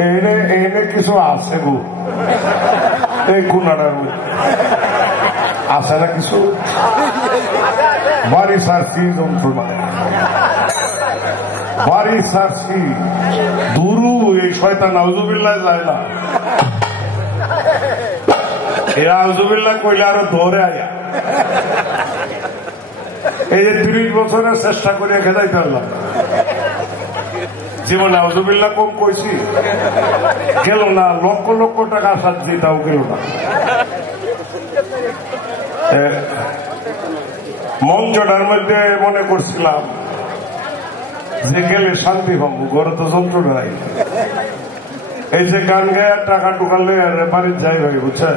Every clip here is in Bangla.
এনে কিছু আছে গো এই কুনাটার মধ্যে আছে না কিছু বাড়ি সারছি যন্ত্রণা বাড়ি সারছি দুরু এই শয়তান নাউজুবিল্লাহ যায় না এই নাউজুবিল্লাহ কইলে আরো ধরে আয়া এই যে 30 বছরের চেষ্টা করে খেদাইতে পারলাম জীবনে নাউজুবিল্লাহ কম কইছি গেল না লক্ষ লক্ষ টাকা সাজি তাও গেল না মঞ্চটার মধ্যে মনে করছিলাম যে গেলে শান্তি হব ঘরে তো যন্ত্র নাই এই যে গান গায়ে টাকা টুকালে বাড়ির যাই ভাই বুঝছেন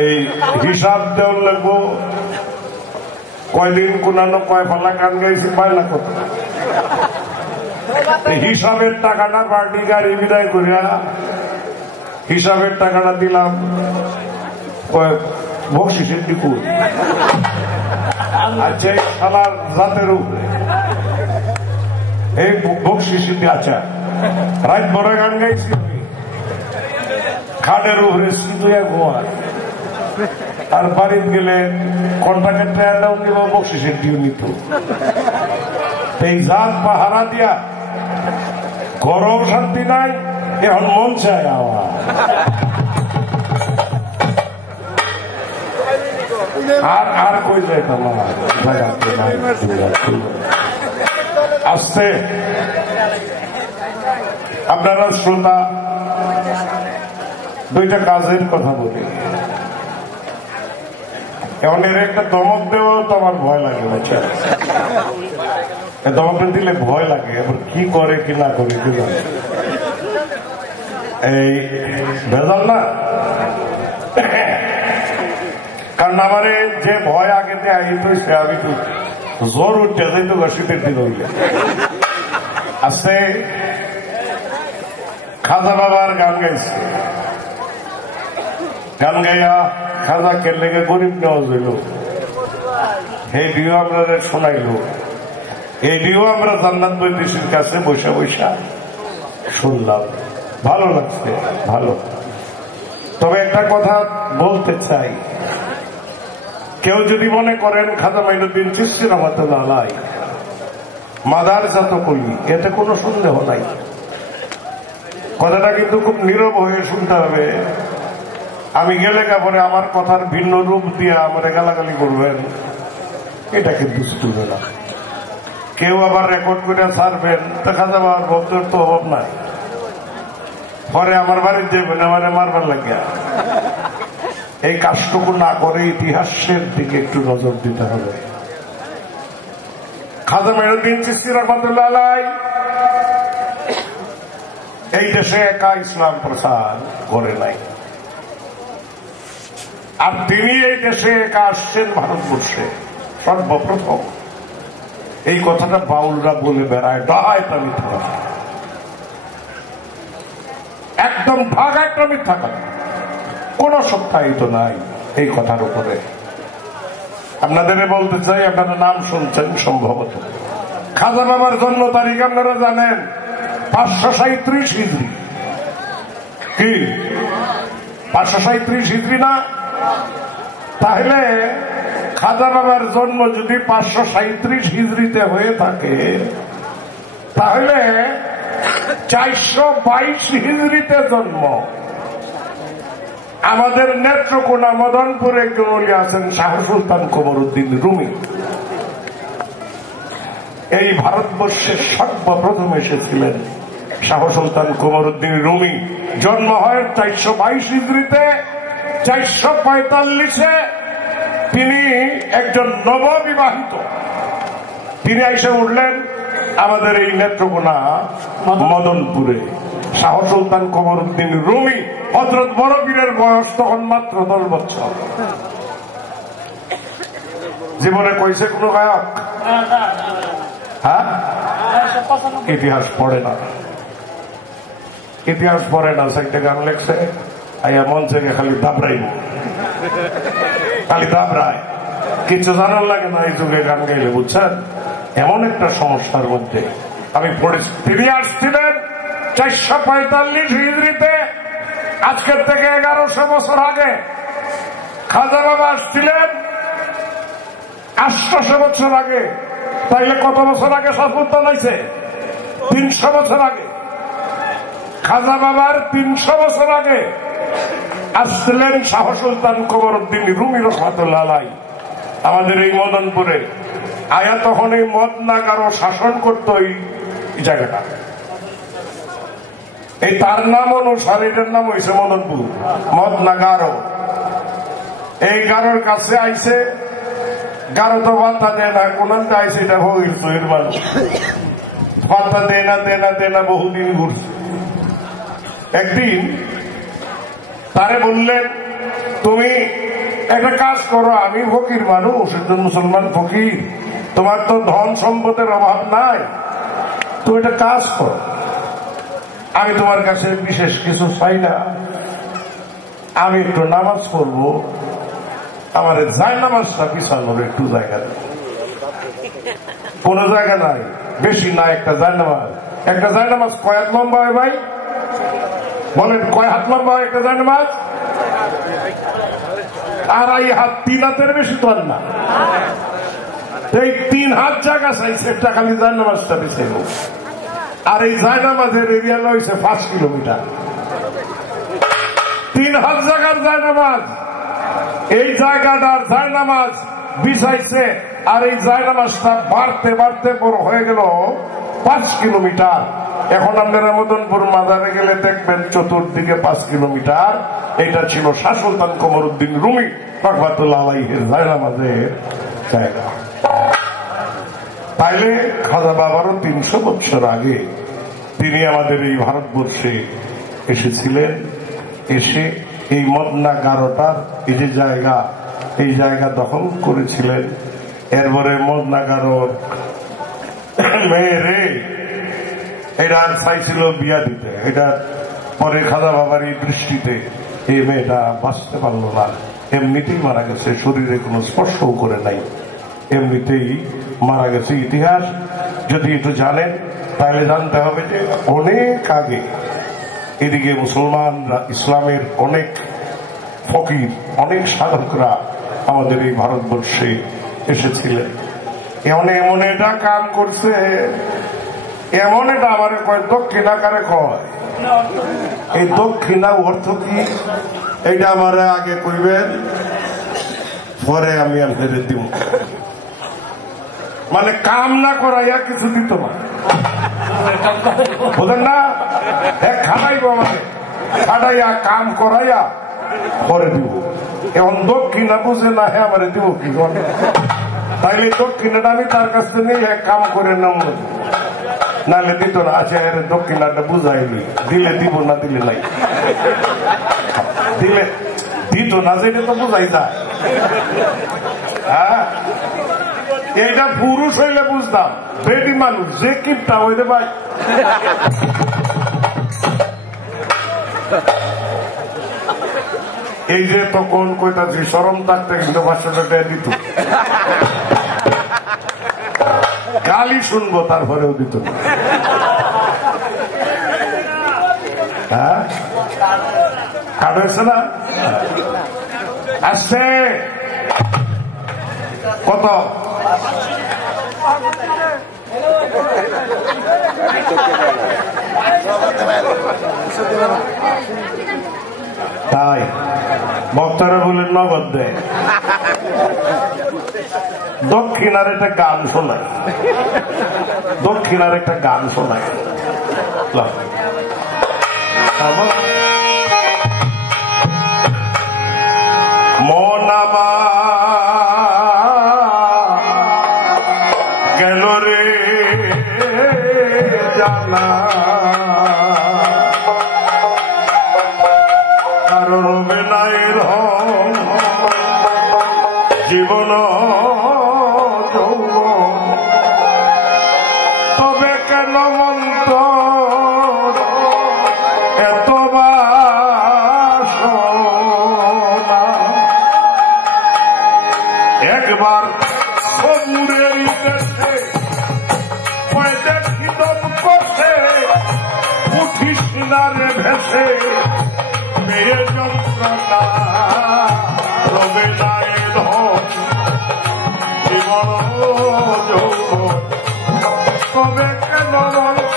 এই হিসাব দেওয়ার লাগবো কয়দিন কোনানো কয় পাল্লা গান গাইছি পায় না কত হিসাবের টাকাটা পার্টি গাড়ি বিদায় করিয়া হিসাবের টাকাটা দিলাম বকশিসের দিকু আচ্ছা সালার জাতের উপরে এই বকশিসের দিয়ে আচ্ছা রাত বড় গান গাইছি খাটের উপরে সিঁদুয়া ঘুমায় আর বাড়িতে গেলে কন্ট্রাক্টের টায়ারটাও নিব বকশিসের দিও নিত এই জাত পাহারা দিয়া গরম শান্তি নাই এখন মন চায় আমার আর কই যাইতাম আসছে আপনারা শ্রোতা দুইটা কাজের কথা বলি এখন এর একটা দমক দেওয়াও তো আমার ভয় লাগে দমকটা দিলে ভয় লাগে এবার কি করে কি না করে কি জানে এই ভেজাল না কারণ আমার যে ভয় আগে আহিত হয়েছে আমি তো জোর উঠতে যাই তো শীতের দিন হইলে আছে খাজা বাবার গান গাইছে গান গাইয়া খাজা কেলে গরিব নেওয়া হইল এই দিও আপনাদের শোনাইল এই দিও আমরা জান্নাত বৈদেশির কাছে বৈশা বৈশা শুনলাম ভালো লাগছে ভালো তবে একটা কথা বলতে চাই কেউ যদি মনে করেন খাজা মাইনুদ্দিন চিশতি রহমাতুল্লাহ আলাইহি মাদারসা তো কলি এতে কোনো সন্দেহ নাই কথাটা কিন্তু খুব নীরব হয়ে শুনতে হবে আমি গেলে পরে আমার কথার ভিন্ন রূপ দিয়ে আমার গালাগালি করবেন এটা কিন্তু চলবে না কেউ আবার রেকর্ড করে ছাড়বেন দেখা যাবে আমার ভক্তের তো অভাব নাই পরে আমার বাড়ির যাবেন আমার মারবার লাগিয়া এই কাজটুকু না করে ইতিহাসের দিকে একটু নজর দিতে হবে খাজা মাইনুদ্দিন চিশতি রহমাতুল্লাহ আলাইহি এই দেশে একা ইসলাম প্রচার করে নাই আর তিনি এই দেশে একা আসছেন ভারতবর্ষে সর্বপ্রথম এই কথাটা বাউলরা বলে বেড়ায় ডাহায় তা মিথ্যা কথা একদম ভাগ একটা মিথ্যা কথা কোন সত্যায়িত নাই এই কথার উপরে আপনাদের বলতে চাই আপনারা নাম শুনছেন সম্ভবত খাজা বাবার জন্ম তারিখ আপনারা জানেন 537 হিজরি কি 537 হিজরি না তাহলে খাজা বাবার জন্ম যদি 537 হিজরিতে হয়ে থাকে তাহলে 422 হিজরিতে জন্ম আমাদের নেত্রকোনা মদনপুরে একজন ওলি আছেন শাহ সুলতান কমরউদ্দিন রুমি এই ভারতবর্ষের সর্বপ্রথম এসেছিলেন শাহ সুলতান কমরউদ্দিন রুমি জন্ম হয় 422 হিজরিতে 445-এ তিনি একজন নববিবাহিত তিনি এসে উঠলেন আমাদের এই নেত্রকোনা মদনপুরে শাহ সুলতান কমরউদ্দিন রুমি হযরত বড়পীরের বয়স তখন মাত্র 10 বছর জীবনে কইছে কোন গায়ক হ্যাঁ ইতিহাস পড়ে না সাইডে গান লেখছে আইয়া মঞ্চে খালি দাবরাই খালি দাবরায় কিছু জানার লাগে না এই যুগে গান গাইলে বুঝছেন এমন একটা সমস্যার মধ্যে আমি পড়েছি তিনি আসছিলেন 445 হিজরিতে আজকের থেকে 1100 বছর আগে খাজা বাবা আসছিলেন 800 বছর আগে। তাইলে কত বছর আগে শাহ সুলতান হয়েছে? 300 বছর আগে। খাজা বাবার 300 বছর আগে আসছিলেন শাহ সুলতান কমরউদ্দিন রুমি রহমাতুল্লাহ আলাইহি আমাদের এই মদনপুরে। আয়া তখন এই মদনাগারও শাসন করতো এই জায়গাটা। এই তার নাম অনুসারে এটার নাম হয়েছে মদনপুর, মদনাগারো। এই গারোর কাছে আইসে, গারো তো পাত্তা দেয় না, কোনটা আইসে এটা হইছে এর মানুষ পাত্তা দেয় না, দেনা বহুদিন ঘুরছে। একদিন তারে বললেন, তুমি একটা কাজ করো, আমি ফকির মানুষ, একজন মুসলমান ফকির, তোমার তো ধন সম্পদের অভাব নাই, তুমি একটা কাজ করো, আমি তোমার কাছে বিশেষ কিছু চাই না, আমি একটু নামাজ পড়বো, আমার জায় নামাজটা বিছানোর একটু জায়গা নেই, কোন জায়গা নাই, বেশি না, একটা জায় নামাজ। একটা জায় নামাজ কয় হাত লম্বা হয় ভাই? বলেন কয় হাত লম্বা হয় একটা জায় নামাজ? 2.5 হাত, 3 হাতের বেশি তো আর না। এই 3 হাত জায়গা চাইছে একটা খালি জায় নামাজটা বিছাইব। আর এই জায় নামাজের এরিয়া হয়েছে 5 কিলোমিটার। 3 হাত জায়গার জায় নামাজ, এই জায়গাটার জায় নামাজ বিছাইছে। আর এই জায় নামাজটা বাড়তে বাড়তে বড় হয়ে গেল 5 কিলোমিটার। এখন আপনারা মদনপুর মাজারে গেলে দেখবেন চতুর্দিকে 5 কিলোমিটার। এটা ছিল শাহ সুলতান কমরউদ্দিন রুমি রহমাতুল্লাহ আলাইহির জায় নামাজের জায়গা। তাইলে খাজা বাবারও 300 বছর আগে তিনি আমাদের এই ভারতবর্ষে এসেছিলেন। এসে এই মদনাগারোটার এই যে জায়গা, এই জায়গা দখল করেছিলেন। এরপরে মদনাগারোর মেয়েরে এটা চাইছিল বিয়া দিতে। এটা পরে খাজা বাবার এই দৃষ্টিতে এই মেয়েটা বাঁচতে পারলো না, এমনিতেই মারা গেছে, শরীরে কোনো স্পর্শও করে নাই, এমনিতেই মারা গেছে। ইতিহাস যদি একটু জানেন তাহলে জানতে হবে যে অনেক আগে এদিকে মুসলমানরা, ইসলামের অনেক ফকির, অনেক সাধকরা আমাদের এই ভারতবর্ষে এসেছিলেন। এমন এটা কাম করছে, এমন এটা আমারে কয় দক্ষিণাকারে কয়। এই দক্ষিণা অর্থ কি এইটা আমার আগে কইবেন, পরে আমি আপনাদের দিব। মানে কাম না করাইয়া কিছু দিত না, বুঝলেন না? খাটাইব আমাকে, খাটাইয়া কাম করাইয়া পরে দিব। এখন দক্ষিণা বুঝে না, হ্যাঁ আমারে দিব কি? তাইলে দক্ষিণাটা আমি তার কাছ থেকে নিয়ে কাম করে নাম, নাহলে দিত না। আচ্ছা এর দক্ষিণাটা বুঝাইনি, দিলে দিব, না দিলে নাই। দিলে দিত না, যেটা তো বুঝাই যায়। হ্যাঁ, এইটা পুরুষ হইলে বুঝতাম, বেটি মানুষ যে কিপটা হইলে ভাই। এই যে তখন কইতাছি শরম থাকতে কিন্তু 500 টাকা দিত, গালি শুনবো তারপরেও দিত না। হ্যাঁ, কাট হয়েছে না? আসছে কত? তাই বক্তারা বলেন নগদ দেয়। দক্ষিণার একটা গান শোনায়, দক্ষিণার একটা গান শোনায়। মন গেল রে জানা, কারো রবে নাই জীবন তবে কেন মন্ত এত বাসনা, একবার সমুরের দেশে দেখিত কষে উঠি যমুনারে ভেসে মেয়ে যন্ত্রণা রবে নাই ধন জীবন যৌবন তবে কেন বলত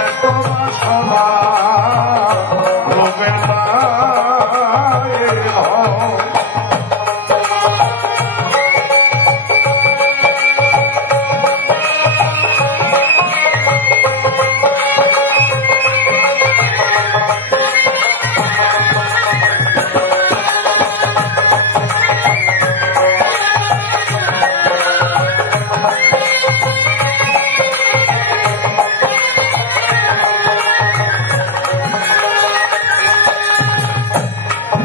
এত বাসনা রবে নাই ধন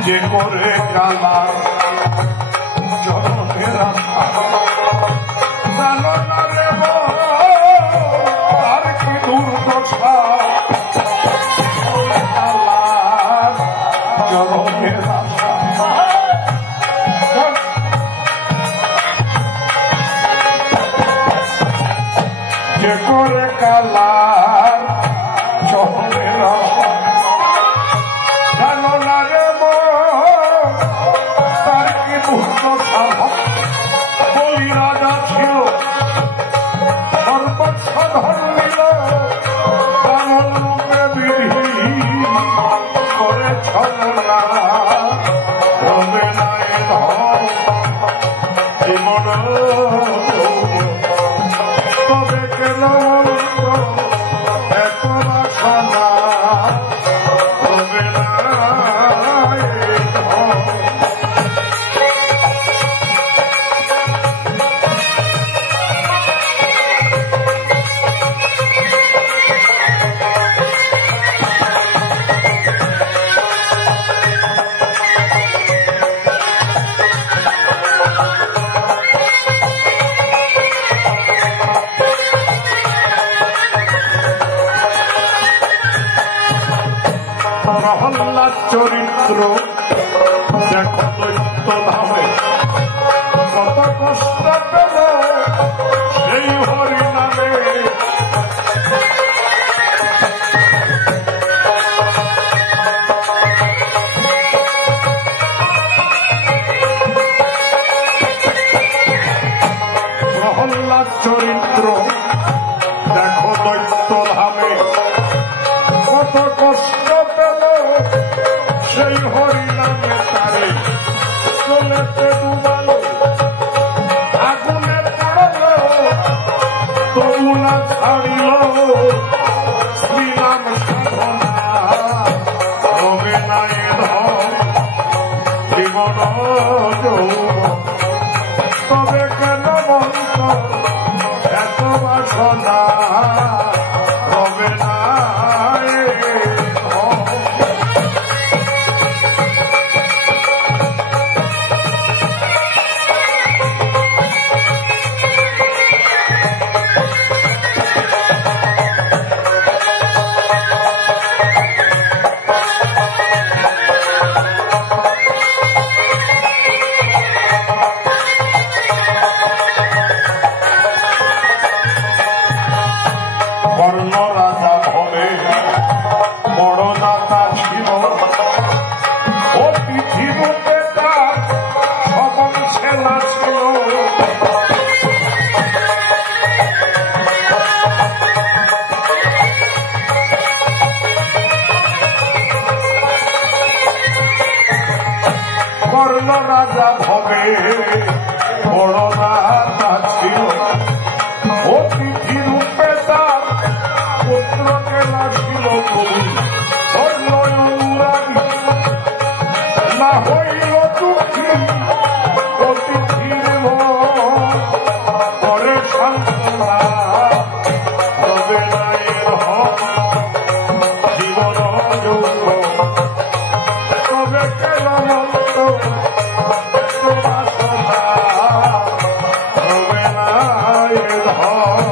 যে করে কালার জনমের আশা জানো না রে আর কি দুর্দশা কালার জনমের আশা যে করে কালার জনমের আশা জানো না রে বলি রাজা ছিল সর্বস্ব ধর্মিল বানর রূপে বিধি করে ছলনা রবে নাই ধন জীবন তবে কেন এত বাসনা রবে নাই ধন প্রহ্লাদ চরিত্র দেখো দৈত্য ধামে কত কষ্ট পেল সেই হরি নামে প্রহ্লাদ চরিত্র দেখো দৈত্য ধামে কত কষ্ট পেল সেই হরি নামে তারে চলেতে ডুবালো আগুনে পড়ল তবু না ছাড়িল শ্রীরাম সাধনা রবে নাই ধন জীবন যৌবন তবে কেন বন্ত এত বাসনা রবে নাই ধন কর্ণ রাজা ভবে বড় দাতা ছিল অতিথি রূপে তার সবং ছেলা ছিল কর্ণ রাজা ভবে বড় দাতা ছিল অতিথি রূপে তার পুত্রকে নাছিল কবি হইল অনুরাগী না হইল দুঃখী অতিথির করে সান্ত্বনা রবে নাই ধন জীবন যৌবন তবে কেন মন্ত এত বাসনা রবে নাই ধন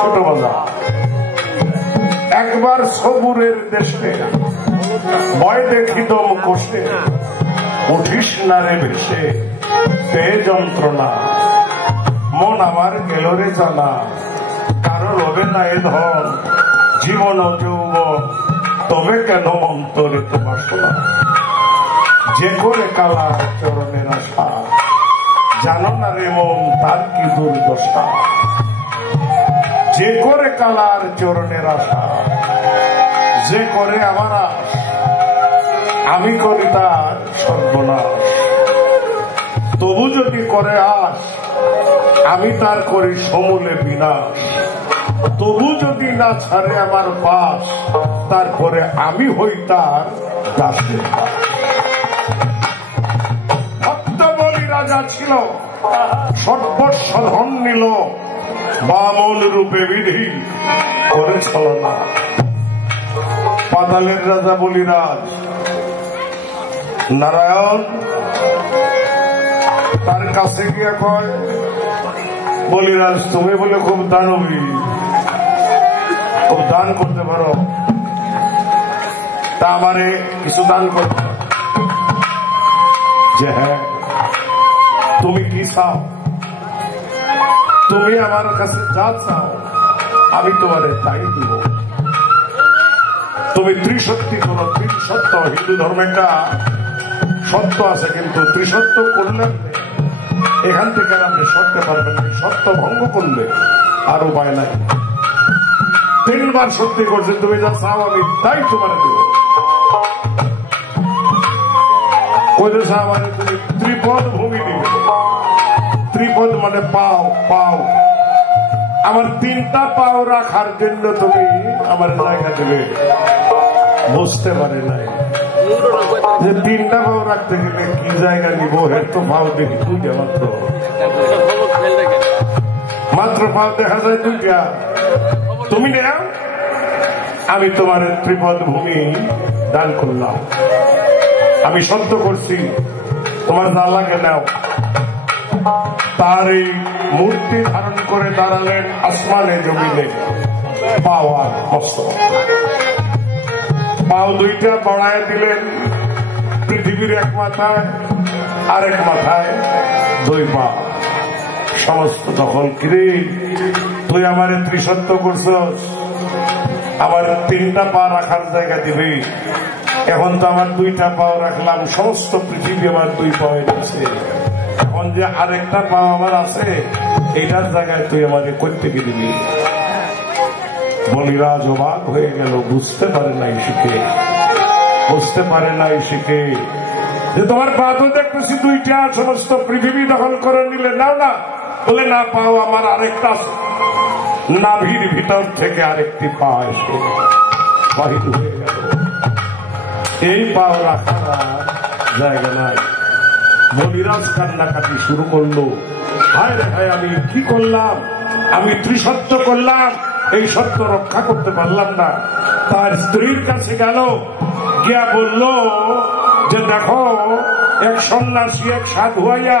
ছোট বাজার একবার সবুরের দেশে ভয় দেখি দম কষে উঠিস না রে ভেসে পেয়ে যন্ত্রণা মন আমার গেল রে জানা কারো রবে না এ ধন জীবন যৌবন তবে কেন অন্তরে তো বাসনা যে করে কালা চরণের আশা জানো না রে মন তার কি দুর্দশা যে করে কালার চরণের আশা যে করে আমার আশ আমি করি তার সর্বনাশ তবু যদি করে আস আমি তার করি সমূলে বিনাশ তবু যদি না ছাড়ে আমার পাশ তারপরে আমি হই তার দাসের ভক্ত বলি রাজা ছিল সর্বস্ব ধন নিল বামল রূপে বিধি করে ছলনা পাতালের রাজা বলিরাজ নারায়ণ তার কাছে গিয়ে কয় বলিরাজ তুমি বলে খুব দানবী খুব দান করতে পারো তা আমারে কিছু দান করতে যে হ্যাঁ তুমি কি চাও তুমি আমার কাছে যা চাও আমি তোমারে তাই দিব তুমি ত্রিশক্তি করো ত্রিসত্য হিন্দু ধর্মেরটা সত্য আছে কিন্তু ত্রিসত্য করলে এখান থেকে আপনি সরতে পারবেন সত্য ভঙ্গ করলে আর উপায় নাই 3 বার সত্যি করছে তুমি যা চাও আমি তাই তোমার দেব কইতেছে আমার তুমি ত্রিপদ ভূমি দিবে ত্রিপদ মানে পাও পাও আমার 3টা পাও রাখার জন্য তুমি আমার জায়গা দেবে বুঝতে পারে নাই যে 3টা পাও রাখতে গেলে কি জায়গা নিব এর তো পাও দেখি 2টা মাত্র পাও দেখা যায় 2টা তুমি নাও আমি তোমার ত্রিপদ ভূমি দান করলাম আমি সত্য করছি তোমার যা লাগে নাও তার এই মূর্তি ধারণ করে দাঁড়ালেন আসমানে জমিনে পাওয়ার হস্ত পাও 2টা বাড়ায় দিলেন পৃথিবীর এক মাথায় আরেক মাথায় 2 পা সমস্ত দখল কিরে তুই আমার ত্রিসত্য করছস আমার 3টা পা রাখার জায়গা দিবি এখন তো আমার 2টা পাও রাখলাম সমস্ত পৃথিবী আমার 2 পায়ে দিচ্ছে এখন যে আরেকটা পা আমার আছে এইটার জায়গায় তুই আমাকে করতে দিবি বলিরাজ অবাক হয়ে গেল বুঝতে পারে নাই শিখে বুঝতে পারে নাই শিখে যে তোমার পা তো দেখতেছি 2টা সমস্ত পৃথিবী দখল করে নিলে নাও না বলে না পাও আমার আরেকটা নাভির ভিতর থেকে আরেকটি পা এসে বাহির হয়ে গেল এই পাও রাখার জায়গা নাই বলিরাজ কান্নাকাটি শুরু করলো হায় রে ভাই আমি কি করলাম আমি ত্রিসত্য করলাম এই সত্য রক্ষা করতে পারলাম না তার স্ত্রীর কাছে গেল গিয়া বলল যে দেখো এক সন্ন্যাসী এক সাধু হইয়া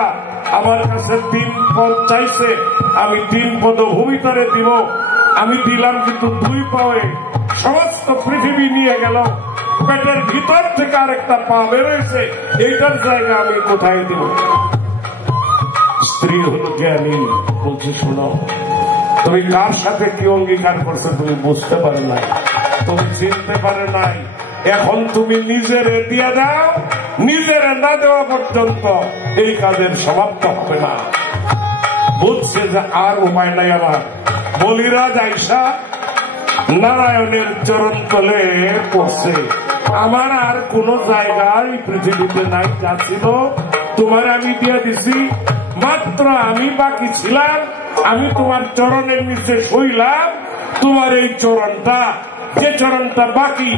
আমার কাছে 3 পদ চাইছে আমি 3 পদ ভূমি তারে দিব আমি দিলাম কিন্তু 2 পায়ে সমস্ত পৃথিবী নিয়ে গেল পেটের ভিতর থেকে আরেকটা পা বেরোয়েছে এইটার জায়গা আমি কোথায় দিব স্ত্রী হলো জ্ঞানী বলছে শোনো তুমি কার সাথে কি অঙ্গীকার করছো তুমি বুঝতে পারো নাই তুমি চিনতে পারে নাই এখন তুমি নিজেরে দিয়ে দাও নিজেরে না দেওয়া পর্যন্ত এই কাজের সমাপ্ত হবে না বুঝছে যে আর উপায় নাই আমার বলিরাজ আইসা নারায়ণের চরণ তলে পড়ছে আমার আর কোন জায়গায় পৃথিবীতে নাই যা ছিল তোমার আমি দিয়ে দিছি মাত্র আমি বাকি ছিলাম আমি তোমার চরণের নিচে শুইলাম তোমার এই চরণটা যে চরণটা বাকি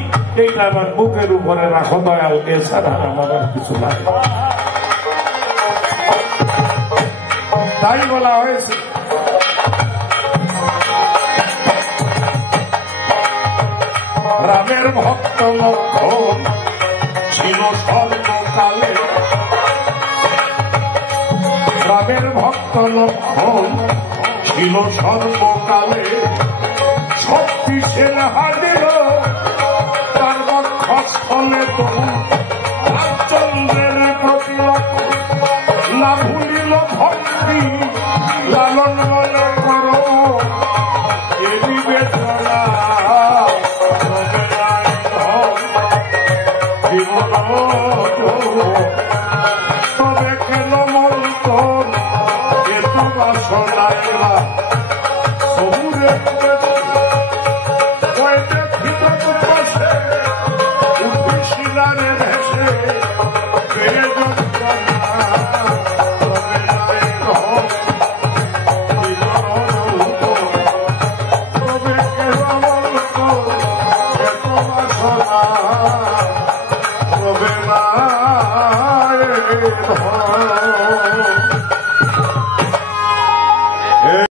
এইটা আমার বুকের উপরে রাখো দয়াল এছাড়া আমার আর কিছু নাই তাই বলা হয়েছে রামের ভক্ত লক্ষণ ছিল সর্বকালে রামের ভক্ত লক্ষণ ছিল সর্বকালে শক্তিশীল হারিল তার বক্ষস্থলে তবু চন্দ্রের প্রতিরোধ না ভুলিল ভক্তি লালন মনে করো এ বিবেচনা জীবন তবে কেন মন্ত এত বাসনায় সবুরে উঠিশিলারে ভেসে পেয়ে তবে কেন তবে না